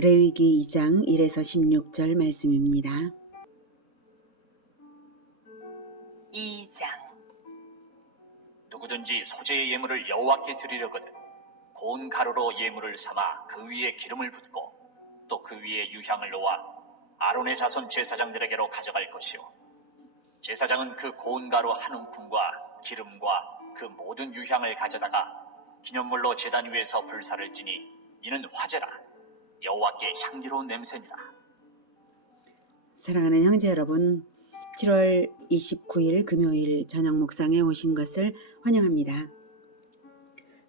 레위기 2장 1에서 16절 말씀입니다. 2장. 누구든지 소재의 예물을 여호와께 드리려거든 고운 가루로 예물을 삼아 그 위에 기름을 붓고 또 그 위에 유향을 놓아 아론의 자손 제사장들에게로 가져갈 것이요 제사장은 그 고운 가루 한 움큼과 기름과 그 모든 유향을 가져다가 기념물로 제단 위에서 불사를 지니 이는 화제라 여호와께 향기로운 냄새니라. 사랑하는 형제 여러분, 7월 29일 금요일 저녁 묵상에 오신 것을 환영합니다.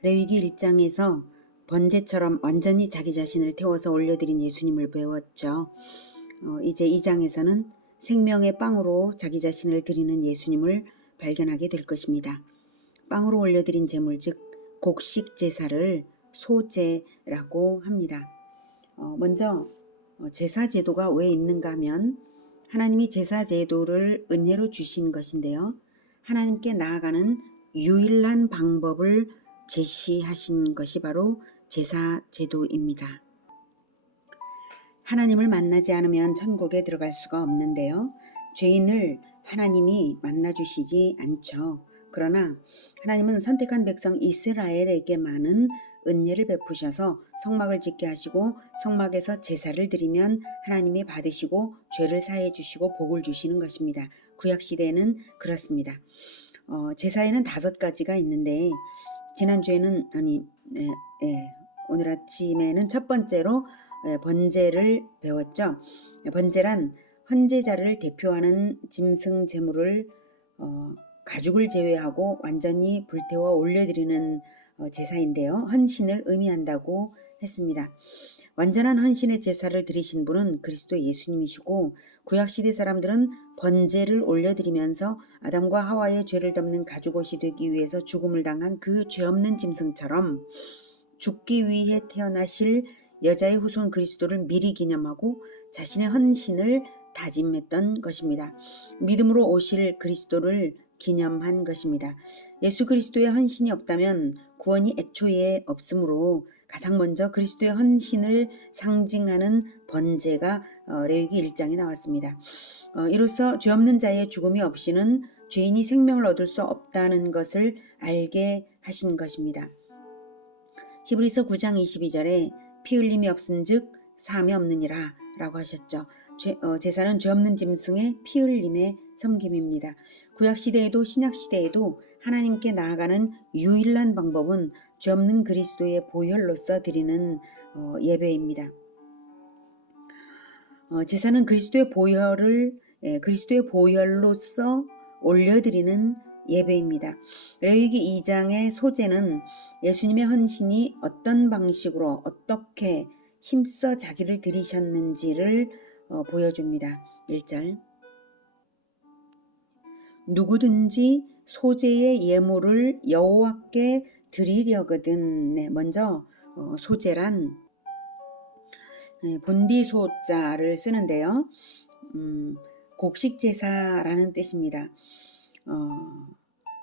레위기 1장에서 번제처럼 완전히 자기 자신을 태워서 올려드린 예수님을 배웠죠. 이제 2장에서는 생명의 빵으로 자기 자신을 드리는 예수님을 발견하게 될 것입니다. 빵으로 올려드린 제물, 즉 곡식 제사를 소제라고 합니다. 먼저 제사 제도가 왜 있는가 하면 하나님이 제사 제도를 은혜로 주신 것인데요. 하나님께 나아가는 유일한 방법을 제시하신 것이 바로 제사 제도입니다. 하나님을 만나지 않으면 천국에 들어갈 수가 없는데요. 죄인을 하나님이 만나주시지 않죠. 그러나 하나님은 선택한 백성 이스라엘에게만은 은혜를 베푸셔서 성막을 짓게 하시고 성막에서 제사를 드리면 하나님이 받으시고 죄를 사해 주시고 복을 주시는 것입니다. 구약시대에는 그렇습니다. 제사에는 5가지가 있는데 지난주에는 오늘 아침에는 첫 번째로 번제를 배웠죠. 번제란 헌제자를 대표하는 짐승 제물을 가죽을 제외하고 완전히 불태워 올려드리는 제사인데요. 헌신을 의미한다고 했습니다. 완전한 헌신의 제사를 드리신 분은 그리스도 예수님이시고 구약시대 사람들은 번제를 올려드리면서 아담과 하와의 죄를 덮는 가죽옷이 되기 위해서 죽음을 당한 그 죄 없는 짐승처럼 죽기 위해 태어나실 여자의 후손 그리스도를 미리 기념하고 자신의 헌신을 다짐했던 것입니다. 믿음으로 오실 그리스도를 기념한 것입니다. 예수 그리스도의 헌신이 없다면 구원이 애초에 없으므로 가장 먼저 그리스도의 헌신을 상징하는 번제가 레위기 1장에 나왔습니다. 이로써 죄 없는 자의 죽음이 없이는 죄인이 생명을 얻을 수 없다는 것을 알게 하신 것입니다. 히브리서 9장 22절에 피 흘림이 없은즉 사함이 없느니라 라고 하셨죠. 제사는 죄 없는 짐승의 피 흘림의 섬김입니다. 구약시대에도 신약시대에도 하나님께 나아가는 유일한 방법은 죄 없는 그리스도의 보혈로서 드리는 예배입니다. 제사는 그리스도의 보혈로서 올려드리는 예배입니다. 레위기 2장의 소제는 예수님의 헌신이 어떤 방식으로 어떻게 힘써 자기를 드리셨는지를 보여줍니다. 1절 누구든지 소제의 예물을 여호와께 드리려거든. 먼저 소제란 본디소자를 쓰는데요. 곡식 제사라는 뜻입니다.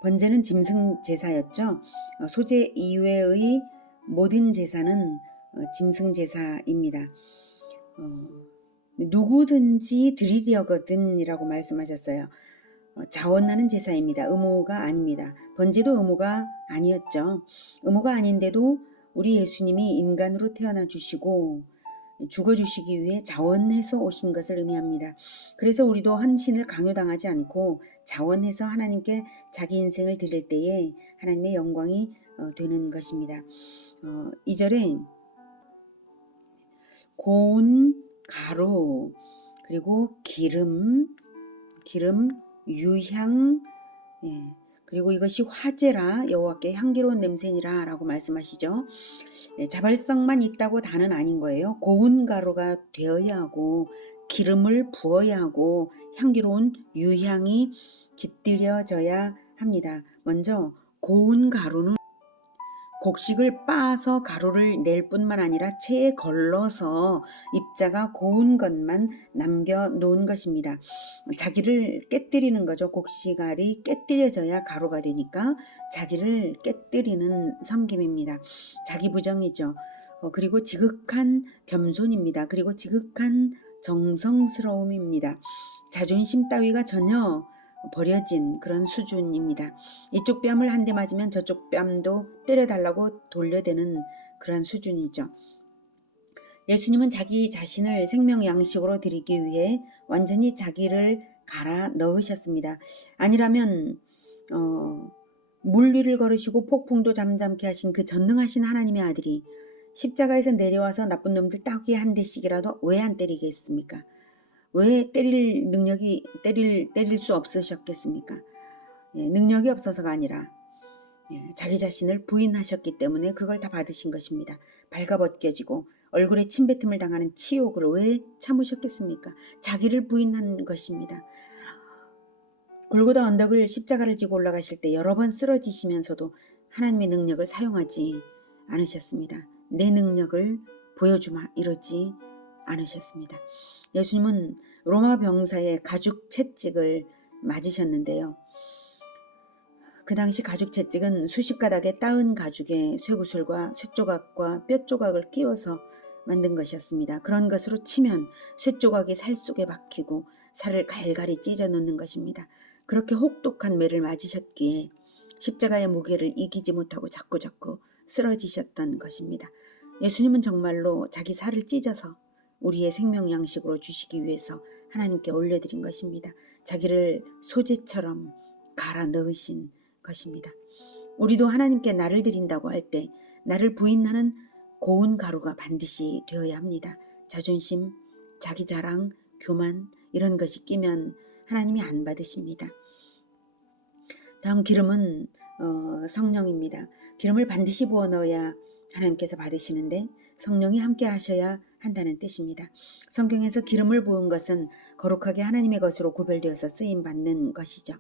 번제는 짐승 제사였죠. 소제 이외의 모든 제사는 짐승 제사입니다. 누구든지 드리려거든 이라고 말씀하셨어요. 자원하는 제사입니다. 의무가 아닙니다. 번제도 의무가 아니었죠. 의무가 아닌데도 우리 예수님이 인간으로 태어나 주시고 죽어주시기 위해 자원해서 오신 것을 의미합니다. 그래서 우리도 헌신을 강요당하지 않고 자원해서 하나님께 자기 인생을 드릴 때에 하나님의 영광이 되는 것입니다. 2절에 고운 가루 그리고 기름, 유향, 그리고 이것이 화제라 여호와께 향기로운 냄새니라 라고 말씀하시죠. 자발성만 있다고 다는 아닌 거예요. 고운 가루가 되어야 하고 기름을 부어야 하고 향기로운 유향이 깃들여져야 합니다. 먼저 고운 가루는 곡식을 빻아서 가루를 낼 뿐만 아니라 체에 걸러서 입자가 고운 것만 남겨놓은 것입니다. 자기를 깨뜨리는 거죠. 곡식알이 깨뜨려져야 가루가 되니까 자기를 깨뜨리는 섬김입니다. 자기 부정이죠. 그리고 지극한 겸손입니다. 그리고 지극한 정성스러움입니다. 자존심 따위가 전혀 버려진 그런 수준입니다. 이쪽 뺨을 한 대 맞으면 저쪽 뺨도 때려달라고 돌려대는 그런 수준이죠. 예수님은 자기 자신을 생명 양식으로 드리기 위해 완전히 자기를 갈아 넣으셨습니다. 아니라면 물 위를 걸으시고 폭풍도 잠잠케 하신 그 전능하신 하나님의 아들이 십자가에서 내려와서 나쁜 놈들 따귀에 한 대씩이라도 왜 안 때리겠습니까? 왜 때릴 수 없으셨겠습니까? 예, 능력이 없어서가 아니라 자기 자신을 부인하셨기 때문에 그걸 다 받으신 것입니다. 발가벗겨지고 얼굴에 침뱉음을 당하는 치욕을 왜 참으셨겠습니까? 자기를 부인한 것입니다. 골고다 언덕을 십자가를 지고 올라가실 때 여러 번 쓰러지시면서도 하나님의 능력을 사용하지 않으셨습니다. 내 능력을 보여주마 이러지 않으셨습니다. 예수님은 로마 병사의 가죽 채찍을 맞으셨는데요. 그 당시 가죽 채찍은 수십 가닥의 따은 가죽에 쇠구슬과 쇠조각과 뼈조각을 끼워서 만든 것이었습니다. 그런 것으로 치면 쇠조각이 살 속에 박히고 살을 갈갈이 찢어 놓는 것입니다. 그렇게 혹독한 매를 맞으셨기에 십자가의 무게를 이기지 못하고 자꾸자꾸 쓰러지셨던 것입니다. 예수님은 정말로 자기 살을 찢어서 우리의 생명 양식으로 주시기 위해서 하나님께 올려드린 것입니다. 자기를 소재처럼 갈아 넣으신 것입니다. 우리도 하나님께 나를 드린다고 할 때 나를 부인하는 고운 가루가 반드시 되어야 합니다. 자존심, 자기 자랑, 교만 이런 것이 끼면 하나님이 안 받으십니다. 다음 기름은 성령입니다. 기름을 반드시 부어 넣어야 하나님께서 받으시는데 성령이 함께 하셔야 한다는 뜻입니다. 성경에서 기름을 부은 것은 거룩하게 하나님의 것으로 구별되어서 쓰임 받는 것이죠.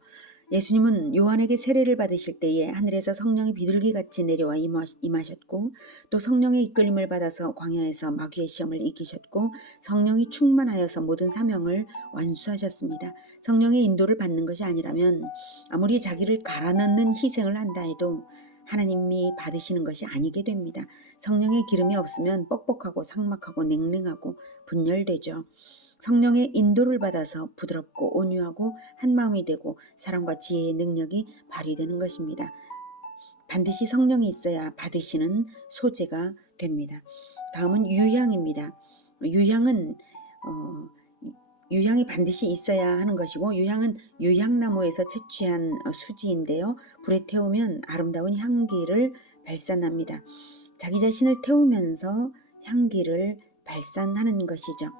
예수님은 요한에게 세례를 받으실 때에 하늘에서 성령이 비둘기같이 내려와 임하셨고 또 성령의 이끌림을 받아서 광야에서 마귀의 시험을 이기셨고 성령이 충만하여서 모든 사명을 완수하셨습니다. 성령의 인도를 받는 것이 아니라면 아무리 자기를 갈아 넣는 희생을 한다 해도 하나님이 받으시는 것이 아니게 됩니다. 성령의 기름이 없으면 뻑뻑하고 삭막하고 냉랭하고 분열되죠. 성령의 인도를 받아서 부드럽고 온유하고 한마음이 되고 사랑과 지혜의 능력이 발휘되는 것입니다. 반드시 성령이 있어야 받으시는 소재가 됩니다. 다음은 유향입니다. 유향이 반드시 있어야 하는 것이고 유향은 유향나무에서 채취한 수지인데요. 불에 태우면 아름다운 향기를 발산합니다. 자기 자신을 태우면서 향기를 발산하는 것이죠.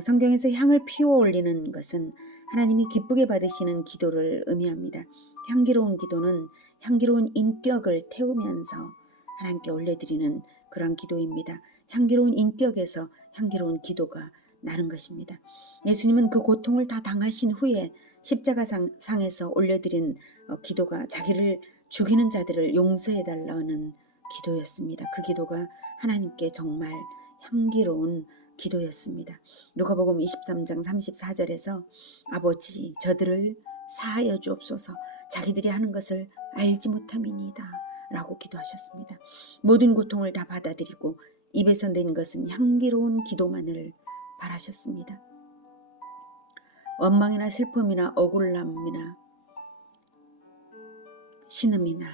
성경에서 향을 피워 올리는 것은 하나님이 기쁘게 받으시는 기도를 의미합니다. 향기로운 기도는 향기로운 인격을 태우면서 하나님께 올려드리는 그런 기도입니다. 향기로운 인격에서 향기로운 기도가 나는 것입니다. 예수님은 그 고통을 다 당하신 후에 십자가상에서 올려드린 기도가 자기를 죽이는 자들을 용서해달라는 기도였습니다. 그 기도가 하나님께 정말 향기로운 기도였습니다. 누가복음 23장 34절에서 아버지 저들을 사하여 주옵소서 자기들이 하는 것을 알지 못함이니이다 라고 기도하셨습니다. 모든 고통을 다 받아들이고 입에서 낸 것은 향기로운 기도만을 바라셨습니다. 원망이나 슬픔이나 억울함이나 신음이나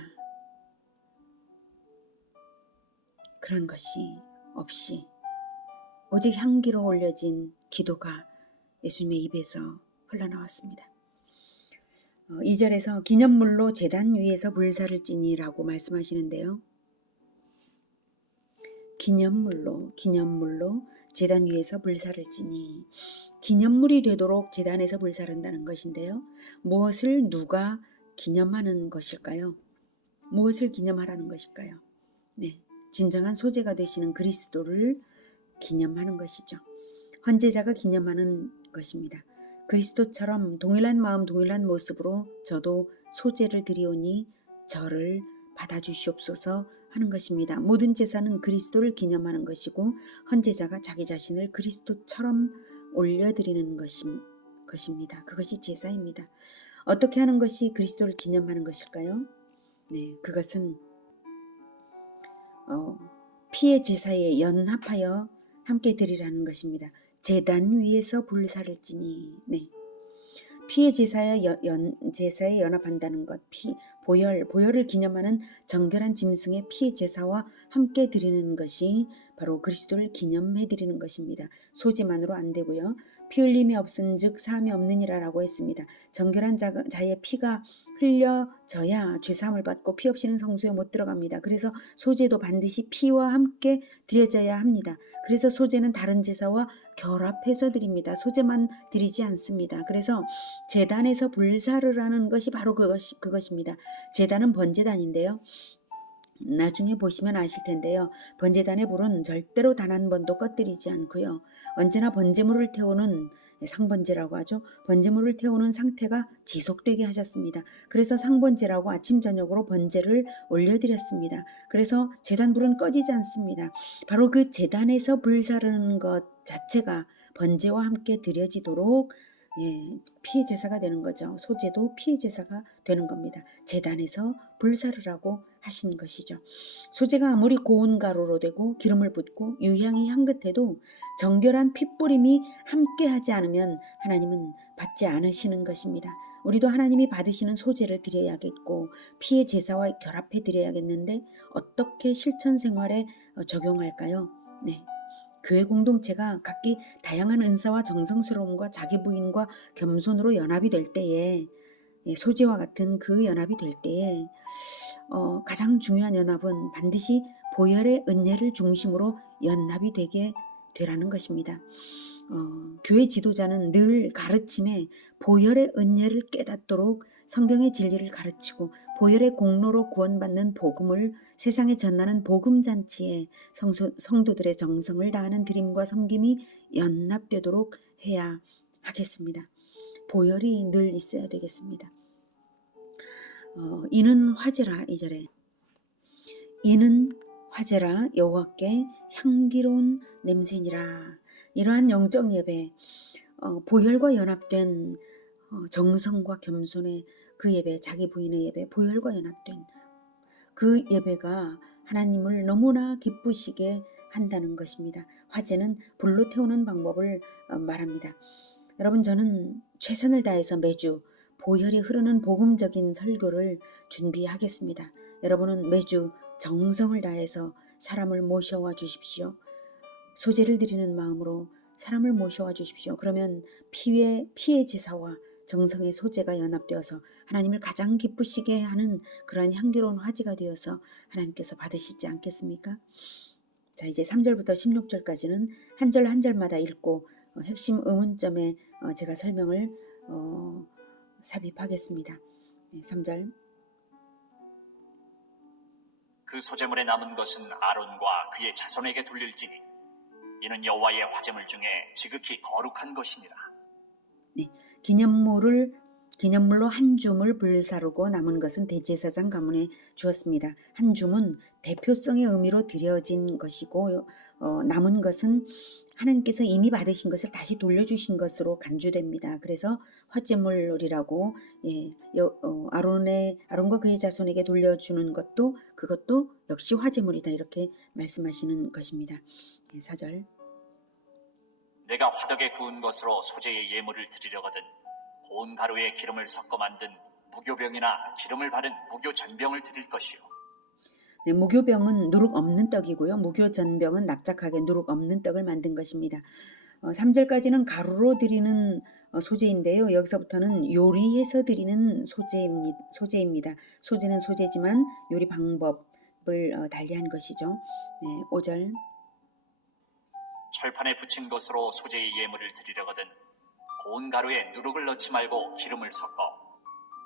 그런 것이 없이 오직 향기로 올려진 기도가 예수님의 입에서 흘러나왔습니다. 2절에서 기념물로 제단 위에서 불사를 지니라고 말씀하시는데요. 기념물로 제단 위에서 불사를 지니 기념물이 되도록 제단에서 불사를 한다는 것인데요. 무엇을 누가 기념하는 것일까요? 무엇을 기념하라는 것일까요? 네, 진정한 소재가 되시는 그리스도를 기념하는 것이죠. 헌제자가 기념하는 것입니다. 그리스도처럼 동일한 마음 동일한 모습으로 저도 소재를 드리오니 저를 받아주시옵소서 하는 것입니다. 모든 제사는 그리스도를 기념하는 것이고 헌제자가 자기 자신을 그리스도처럼 올려드리는 것입니다. 그것이 제사입니다. 어떻게 하는 것이 그리스도를 기념하는 것일까요? 네, 그것은 피의 제사에 연합하여 함께 드리라는 것입니다. 제단 위에서 불사를 지니. 네. 피의 제사에 연합한다는 것, 보혈을 기념하는 정결한 짐승의 피의 제사와 함께 드리는 것이 바로 그리스도를 기념해 드리는 것입니다. 소지만으로 안 되고요. 피 흘림이 없은즉 사함이 없느니라라고 했습니다. 정결한 자의 피가 흘려져야 죄사함을 받고 피 없이는 성소에 못 들어갑니다. 그래서 소제도 반드시 피와 함께 드려져야 합니다. 그래서 소제는 다른 제사와 결합해서 드립니다. 소제만 드리지 않습니다. 그래서 제단에서 불사를 하는 것이 바로 그것입니다. 제단은 번제단인데요. 나중에 보시면 아실 텐데요. 번제단의 불은 절대로 단 한 번도 꺼뜨리지 않고요. 언제나 번제물을 태우는 상번제라고 하죠. 번제물을 태우는 상태가 지속되게 하셨습니다. 그래서 상번제라고 아침 저녁으로 번제를 올려드렸습니다. 그래서 제단 불은 꺼지지 않습니다. 바로 그 제단에서 불사르는 것 자체가 번제와 함께 드려지도록 피의 제사가 되는 거죠. 소제도 피의 제사가 되는 겁니다. 제단에서 불사르라고 하신 것이죠. 소제가 아무리 고운 가루로 되고 기름을 붓고 유향이 향긋해도 정결한 핏뿌림이 함께 하지 않으면 하나님은 받지 않으시는 것입니다. 우리도 하나님이 받으시는 소제를 드려야겠고 피의 제사와 결합해 드려야겠는데 어떻게 실천 생활에 적용할까요? 네. 교회 공동체가 각기 다양한 은사와 정성스러움과 자기 부인과 겸손으로 연합이 될 때에 소제와 같은 그 연합이 될 때에 가장 중요한 연합은 반드시 보혈의 은혜를 중심으로 연합이 되게 되라는 것입니다. 교회 지도자는 늘 가르침에 보혈의 은혜를 깨닫도록 성경의 진리를 가르치고 보혈의 공로로 구원받는 복음을 세상에 전하는 복음잔치에 성도들의 정성을 다하는 드림과 섬김이 연합되도록 해야 하겠습니다. 보혈이 늘 있어야 되겠습니다. 이는 화제라 2절에 이는 화제라 여호와께 향기로운 냄새니라. 이러한 영적 예배, 보혈과 연합된 정성과 겸손의 그 예배, 자기 부인의 예배, 보혈과 연합된 그 예배가 하나님을 너무나 기쁘시게 한다는 것입니다. 화제는 불로 태우는 방법을 말합니다. 여러분, 저는 최선을 다해서 매주 보혈이 흐르는 복음적인 설교를 준비하겠습니다. 여러분은 매주 정성을 다해서 사람을 모셔와 주십시오. 소제를 드리는 마음으로 사람을 모셔와 주십시오. 그러면 피의 제사와 정성의 소제가 연합되어서 하나님을 가장 기쁘시게 하는 그러한 향기로운 화제가 되어서 하나님께서 받으시지 않겠습니까? 자, 이제 3절부터 16절까지는 한 절 한 절마다 읽고 핵심 의문점에 제가 설명을 삽입하겠습니다. 3절. 그 소제물에 남은 것은 아론과 그의 자손에게 돌릴지니 이는 여호와의 화제물 중에 지극히 거룩한 것이니라. 네, 기념물로 한 줌을 불사르고 남은 것은 대제사장 가문에 주었습니다. 한 줌은 대표성의 의미로 드려진 것이고 남은 것은 하나님께서 이미 받으신 것을 다시 돌려주신 것으로 간주됩니다. 그래서 화제물이라고 아론과 그의 자손에게 돌려주는 것도 그것도 역시 화제물이다 이렇게 말씀하시는 것입니다. 4절. 내가 화덕에 구운 것으로 소제의 예물을 드리려거든 고운 가루에 기름을 섞어 만든 무교병이나 기름을 바른 무교전병을 드릴 것이요. 네, 무교병은 누룩 없는 떡이고요. 무교전병은 납작하게 누룩 없는 떡을 만든 것입니다. 3절까지는 가루로 드리는 소제인데요. 여기서부터는 요리해서 드리는 소제입니다. 소제는 소제지만 요리 방법을 달리한 것이죠. 네, 5절. 철판에 붙인 것으로 소제의 예물을 드리려거든 고운 가루에 누룩을 넣지 말고 기름을 섞어.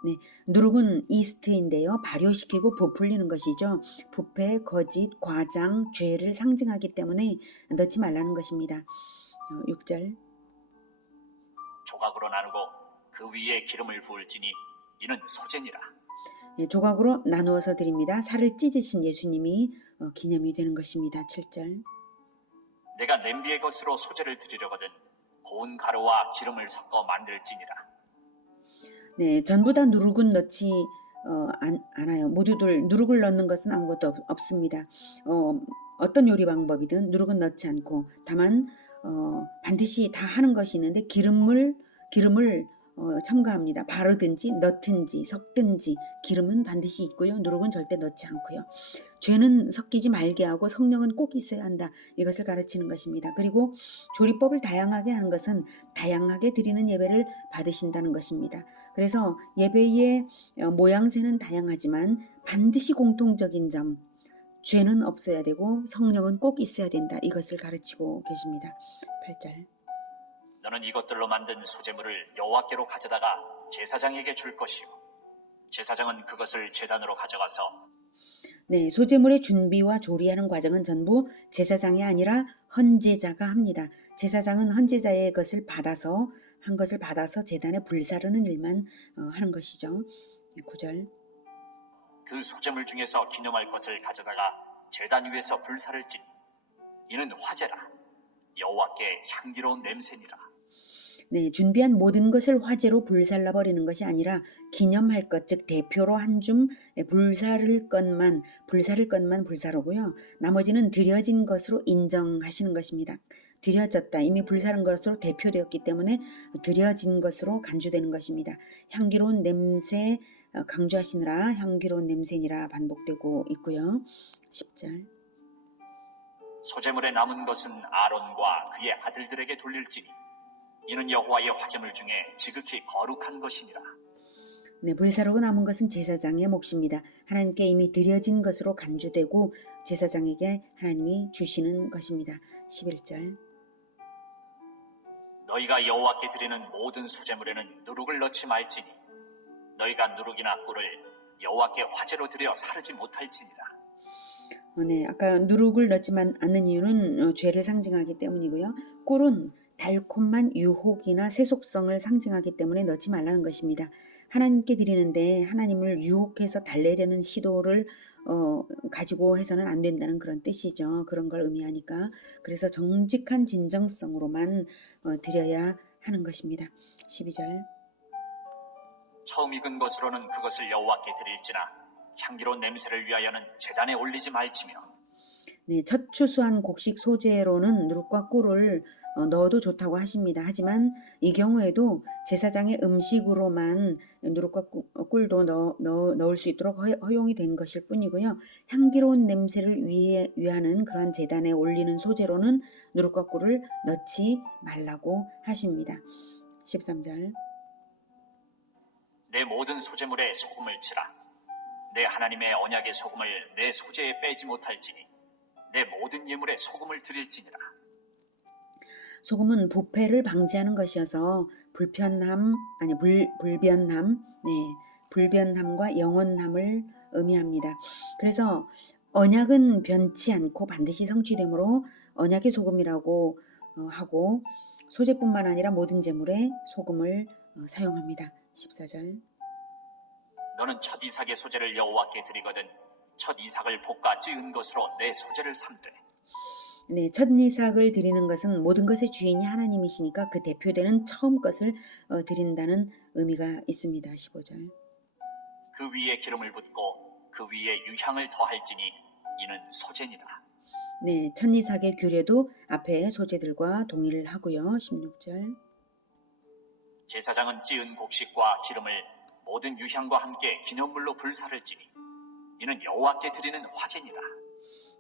네, 누룩은 이스트인데요. 발효시키고 부풀리는 것이죠. 부패, 거짓, 과장, 죄를 상징하기 때문에 넣지 말라는 것입니다. 6절. 조각으로 나누고 그 위에 기름을 부을지니 이는 소제니라. 네, 조각으로 나누어서 드립니다. 살을 찢으신 예수님이 기념이 되는 것입니다. 7절. 내가 냄비의 것으로 소제를 드리려거든 고운 가루와 기름을 섞어 만들지니라. 네, 전부 다 누룩은 넣지 않아요. 모두들 누룩을 넣는 것은 아무것도 없습니다. 어떤 요리 방법이든 누룩은 넣지 않고 다만 반드시 다 하는 것이 있는데 기름을 첨가합니다. 바르든지 넣든지 섞든지 기름은 반드시 있고요. 누룩은 절대 넣지 않고요. 죄는 섞이지 말게 하고 성령은 꼭 있어야 한다. 이것을 가르치는 것입니다. 그리고 조리법을 다양하게 하는 것은 다양하게 드리는 예배를 받으신다는 것입니다. 그래서 예배의 모양새는 다양하지만 반드시 공통적인 점, 죄는 없어야 되고 성령은 꼭 있어야 된다. 이것을 가르치고 계십니다. 8절. 너는 이것들로 만든 소재물을 여호와께로 가져다가 제사장에게 줄 것이요 제사장은 그것을 제단으로 가져가서 네, 소재물의 준비와 조리하는 과정은 전부 제사장이 아니라 헌제자가 합니다. 제사장은 헌제자의 것을 받아서 제단에 불사르는 일만 하는 것이죠. 9절. 그 소재물 중에서 기념할 것을 가져다가 제단 위에서 불사를지니 이는 화제라 여호와께 향기로운 냄새니라. 네, 준비한 모든 것을 화제로 불살라 버리는 것이 아니라 기념할 것, 즉 대표로 한 줌 불사를 것만 불사르고요. 나머지는 드려진 것으로 인정하시는 것입니다. 드려졌다. 이미 불사른 것으로 대표되었기 때문에 드려진 것으로 간주되는 것입니다. 향기로운 냄새 강조하시느라 향기로운 냄새니라 반복되고 있고요. 10절. 소재물에 남은 것은 아론과 그의 아들들에게 돌릴지니 이는 여호와의 화제물 중에 지극히 거룩한 것이니라. 네, 불사르고 남은 것은 제사장의 몫입니다. 하나님께 이미 드려진 것으로 간주되고 제사장에게 하나님이 주시는 것입니다. 11절. 너희가 여호와께 드리는 모든 소재물에는 누룩을 넣지 말지니 너희가 누룩이나 꿀을 여호와께 화제로 드려 사르지 못할지니라. 네, 아까 누룩을 넣지만 않는 이유는 죄를 상징하기 때문이고요. 꿀은 달콤한 유혹이나 세속성을 상징하기 때문에 넣지 말라는 것입니다. 하나님께 드리는데 하나님을 유혹해서 달래려는 시도를 가지고 해서는 안 된다는 그런 뜻이죠. 그런 걸 의미하니까. 그래서 정직한 진정성으로만 드려야 하는 것입니다. 12절. 처음 익은 것으로는 그것을 여호와께 드릴지나 향기로운 냄새를 위하여는 제단에 올리지 말지며. 네, 첫 추수한 곡식 소재로는 누룩과 꿀을 넣어도 좋다고 하십니다. 하지만 이 경우에도 제사장의 음식으로만 누룩과 꿀도 넣을 수 있도록 허용이 된 것일 뿐이고요. 향기로운 냄새를 위하는 그러한 제단에 올리는 소재로는 누룩과 꿀을 넣지 말라고 하십니다. 13절. 내 모든 소재물에 소금을 치라. 내 하나님의 언약의 소금을 내 소재에 빼지 못할지니 내 모든 예물에 소금을 드릴지니라. 소금은 부패를 방지하는 것이어서 불변함과 영원함을 의미합니다. 그래서 언약은 변치 않고 반드시 성취되므로 언약의 소금이라고 하고 소재뿐만 아니라 모든 제물에 소금을 사용합니다. 14절. 너는 첫 이삭의 소재를 여호와께 드리거든 첫 이삭을 볶아 찌은 것으로 내 소재를 삼되. 네, 첫 이삭을 드리는 것은 모든 것의 주인이 하나님이시니까 그 대표되는 처음 것을 드린다는 의미가 있습니다. 15절. 그 위에 기름을 붓고 그 위에 유향을 더할지니 이는 소재니라. 네, 첫 이삭의 규례도 앞에 소재들과 동의를 하고요. 16절. 제사장은 찌은 곡식과 기름을 모든 유향과 함께 기념물로 불사를지니 이는 여호와께 드리는 화제니라.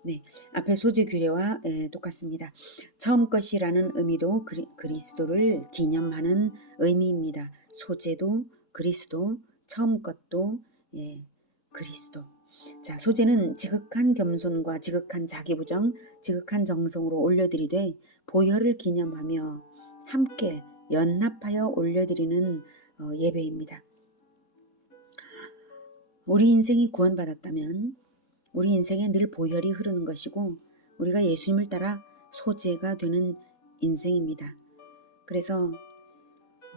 네, 앞에 소재 규례와 똑같습니다. 처음 것이라는 의미도 그리스도를 기념하는 의미입니다. 소재도 그리스도, 처음 것도 그리스도. 자, 소재는 지극한 겸손과 지극한 자기부정, 지극한 정성으로 올려드리되 보혈을 기념하며 함께 연합하여 올려드리는 예배입니다. 우리 인생이 구원받았다면 우리 인생에 늘 보혈이 흐르는 것이고 우리가 예수님을 따라 소재가 되는 인생입니다. 그래서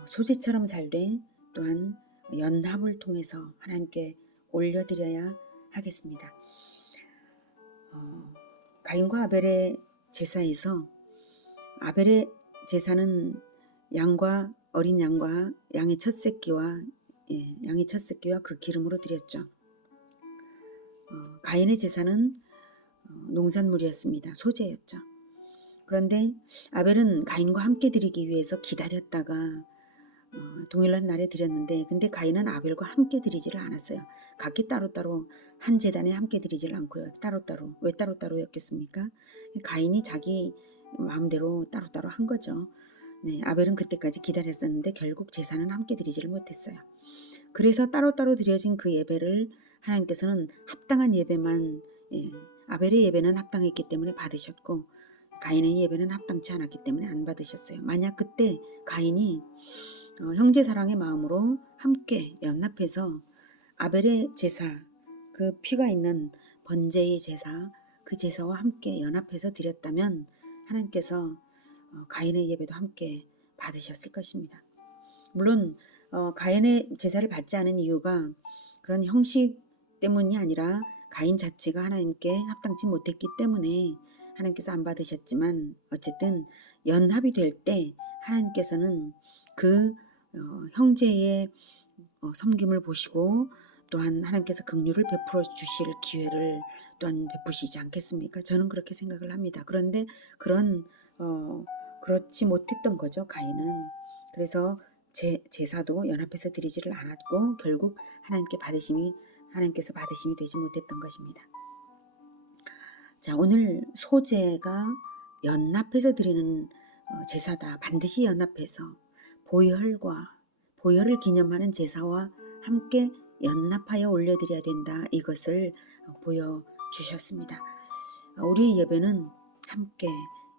소재처럼 살되 또한 연합을 통해서 하나님께 올려드려야 하겠습니다. 가인과 아벨의 제사에서 아벨의 제사는 어린 양과 양의 첫 새끼와 양의 첫 새끼와 그 기름으로 드렸죠. 가인의 제사는 농산물이었습니다. 소재였죠. 그런데 아벨은 가인과 함께 드리기 위해서 기다렸다가 동일한 날에 드렸는데, 근데 가인은 아벨과 함께 드리지를 않았어요. 각기 따로따로 한 제단에 함께 드리지를 않고요. 따로따로. 왜 따로따로였겠습니까? 가인이 자기 마음대로 따로따로 한 거죠. 네, 아벨은 그때까지 기다렸었는데 결국 제사는 함께 드리지를 못했어요. 그래서 따로따로 드려진 그 예배를 하나님께서는 합당한 예배만, 아벨의 예배는 합당했기 때문에 받으셨고 가인의 예배는 합당치 않았기 때문에 안 받으셨어요. 만약 그때 가인이 형제 사랑의 마음으로 함께 연합해서 아벨의 제사, 그 피가 있는 번제의 제사, 그 제사와 함께 연합해서 드렸다면 하나님께서 가인의 예배도 함께 받으셨을 것입니다. 물론 가인의 제사를 받지 않은 이유가 그런 형식 때문이 아니라 가인 자체가 하나님께 합당치 못했기 때문에 하나님께서 안 받으셨지만, 어쨌든 연합이 될 때 하나님께서는 그 형제의 섬김을 보시고 또한 하나님께서 긍휼을 베풀어 주실 기회를 또한 베푸시지 않겠습니까? 저는 그렇게 생각을 합니다. 그런데 그렇지 못했던 거죠, 가인은. 그래서 제사도 연합해서 드리지를 않았고 결국 하나님께서 받으심이 되지 못했던 것입니다. 자, 오늘 소제가 연합해서 드리는 제사다. 반드시 연합해서 보혈을 기념하는 제사와 함께 연합하여 올려드려야 된다. 이것을 보여주셨습니다. 우리 예배는 함께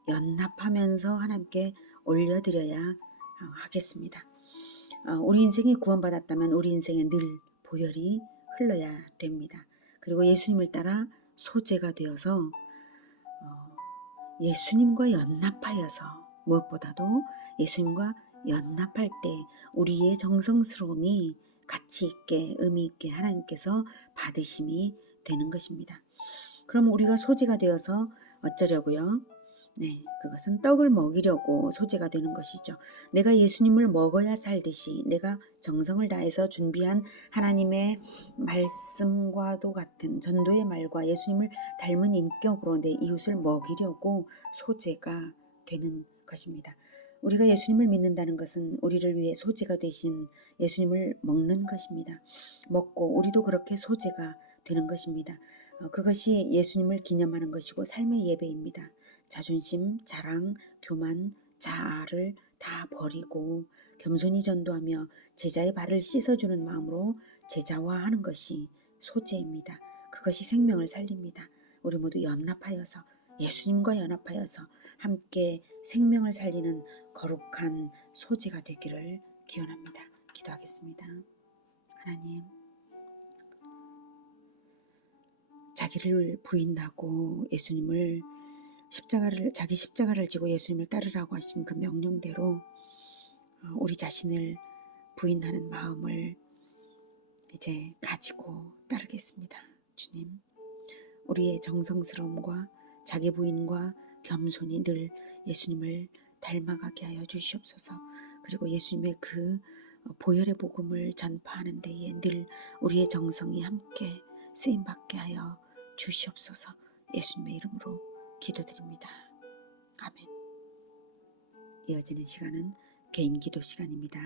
연합하면서 하나님께 올려드려야 하겠습니다. 우리 인생이 구원받았다면 우리 인생에 늘 보혈이 흘러야 됩니다. 그리고 예수님을 따라 소제가 되어서 예수님과 연합하여서, 무엇보다도 예수님과 연합할 때 우리의 정성스러움이 가치 있게 의미 있게 하나님께서 받으심이 되는 것입니다. 그럼 우리가 소제가 되어서 어쩌려고요? 네, 그것은 떡을 먹이려고 소제가 되는 것이죠. 내가 예수님을 먹어야 살듯이 내가 정성을 다해서 준비한 하나님의 말씀과도 같은 전도의 말과 예수님을 닮은 인격으로 내 이웃을 먹이려고 소제가 되는 것입니다. 우리가 예수님을 믿는다는 것은 우리를 위해 소제가 되신 예수님을 먹는 것입니다. 먹고 우리도 그렇게 소제가 되는 것입니다. 그것이 예수님을 기념하는 것이고 삶의 예배입니다. 자존심, 자랑, 교만, 자아를 다 버리고 겸손히 전도하며 제자의 발을 씻어주는 마음으로 제자화하는 것이 소제입니다. 그것이 생명을 살립니다. 우리 모두 연합하여서, 예수님과 연합하여서 함께 생명을 살리는 거룩한 소제가 되기를 기원합니다. 기도하겠습니다. 하나님, 자기를 부인하고 예수님을 자기 십자가를 지고 예수님을 따르라고 하신 그 명령대로 우리 자신을 부인하는 마음을 이제 가지고 따르겠습니다. 주님, 우리의 정성스러움과 자기 부인과 겸손이 늘 예수님을 닮아가게 하여 주시옵소서. 그리고 예수님의 그 보혈의 복음을 전파하는 데에 늘 우리의 정성이 함께 쓰임받게 하여 주시옵소서. 예수님의 이름으로 기도드립니다. 아멘. 이어지는 시간은 개인 기도 시간입니다.